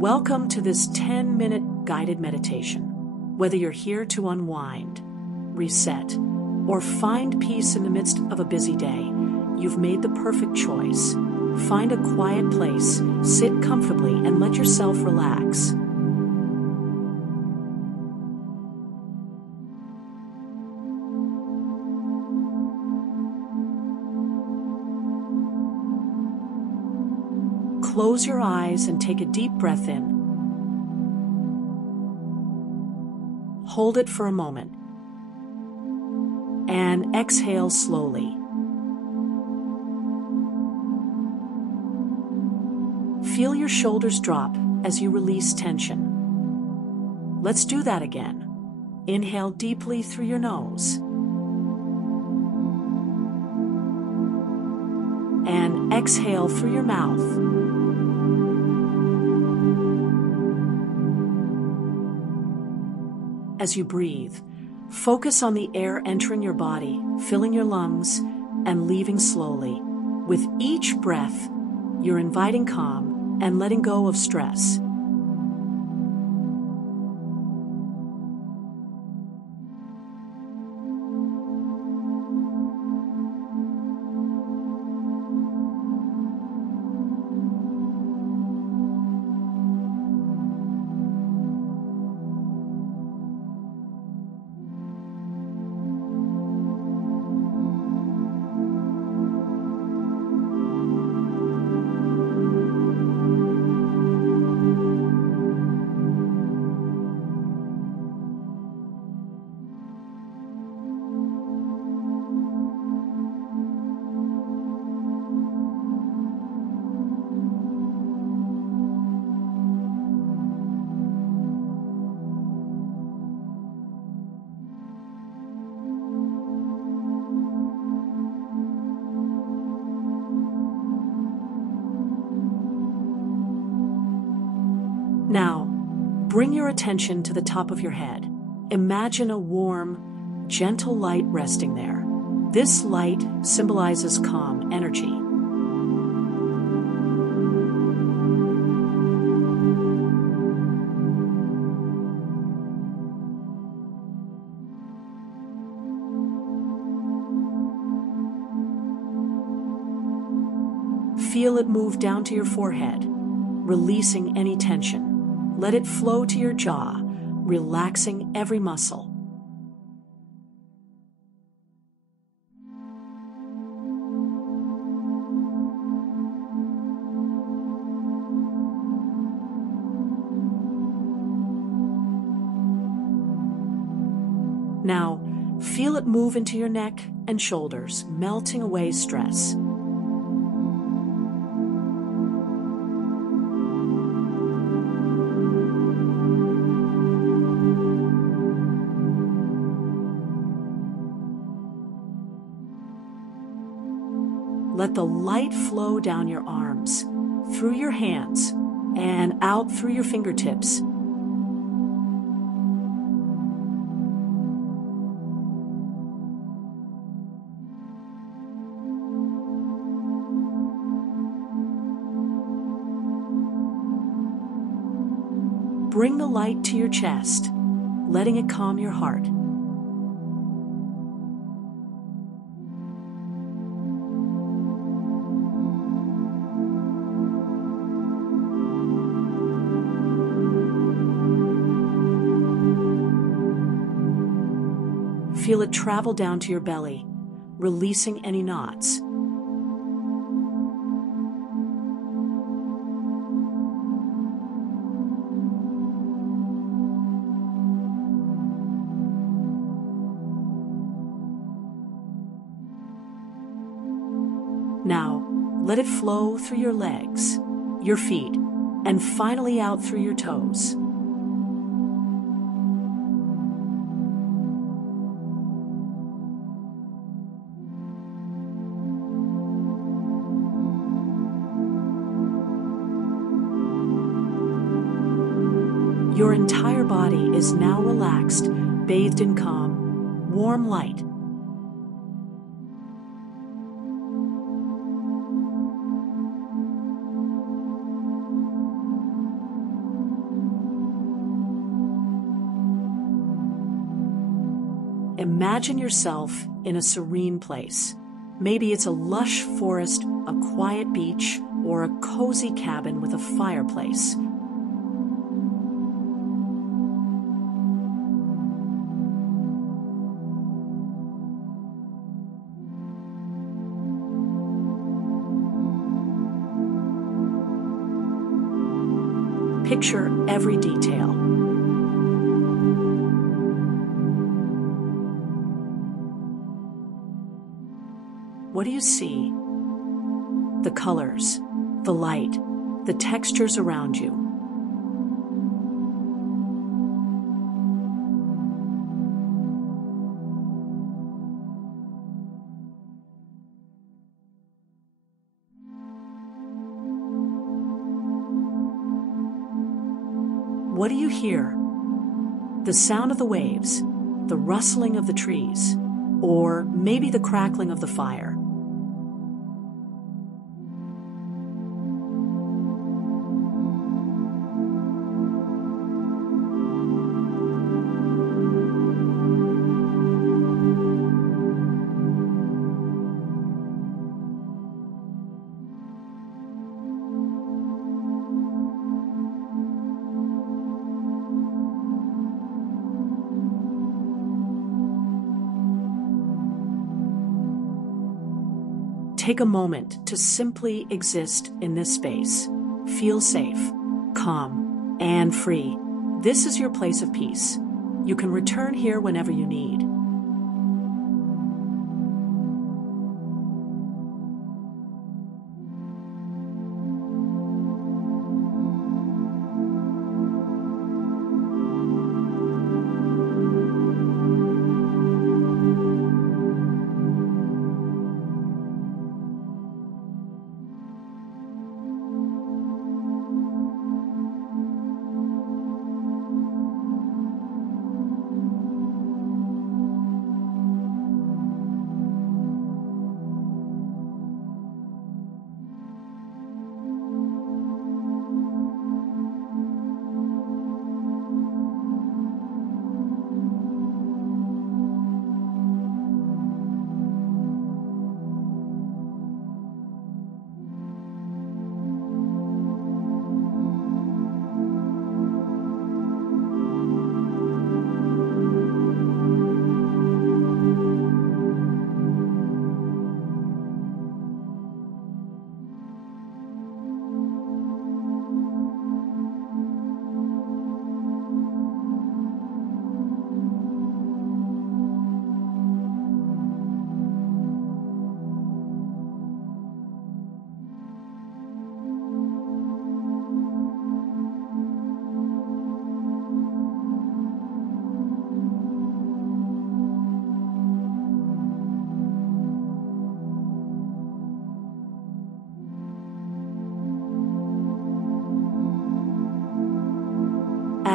Welcome to this 10-minute guided meditation. Whether you're here to unwind, reset, or find peace in the midst of a busy day, you've made the perfect choice. Find a quiet place, sit comfortably, and let yourself relax. Close your eyes and take a deep breath in. Hold it for a moment. And exhale slowly. Feel your shoulders drop as you release tension. Let's do that again. Inhale deeply through your nose. And exhale through your mouth. As you breathe, focus on the air entering your body, filling your lungs, and leaving slowly. With each breath, you're inviting calm and letting go of stress. Now, bring your attention to the top of your head. Imagine a warm, gentle light resting there. This light symbolizes calm energy. Feel it move down to your forehead, releasing any tension. Let it flow to your jaw, relaxing every muscle. Now, feel it move into your neck and shoulders, melting away stress. Let the light flow down your arms, through your hands, and out through your fingertips. Bring the light to your chest, letting it calm your heart. Feel it travel down to your belly, releasing any knots. Now, let it flow through your legs, your feet, and finally out through your toes. Your entire body is now relaxed, bathed in calm, warm light. imagine yourself in a serene place. Maybe it's a lush forest, a quiet beach, or a cozy cabin with a fireplace. Picture every detail. What do you see? The colors, the light, the textures around you. What do you hear? The sound of the waves, the rustling of the trees, or maybe the crackling of the fire. Take a moment to simply exist in this space. Feel safe, calm, and free. This is your place of peace. You can return here whenever you need.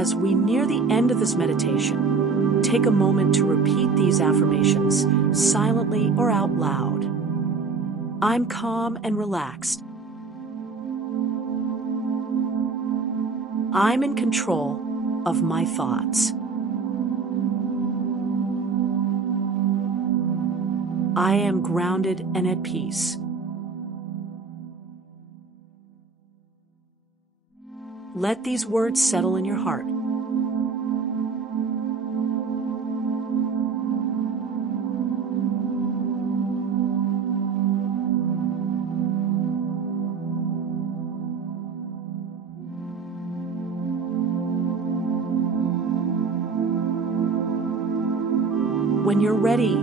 As we near the end of this meditation, take a moment to repeat these affirmations silently or out loud. I'm calm and relaxed. I'm in control of my thoughts. I am grounded and at peace. Let these words settle in your heart. When you're ready,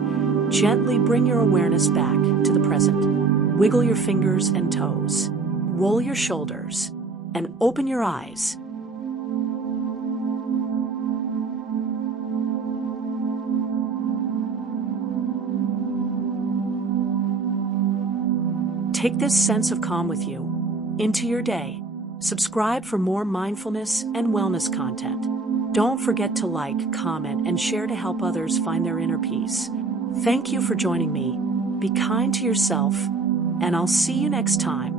gently bring your awareness back to the present. Wiggle your fingers and toes. Roll your shoulders and open your eyes. Take this sense of calm with you into your day. Subscribe for more mindfulness and wellness content. Don't forget to like, comment, and share to help others find their inner peace. Thank you for joining me. Be kind to yourself, and I'll see you next time.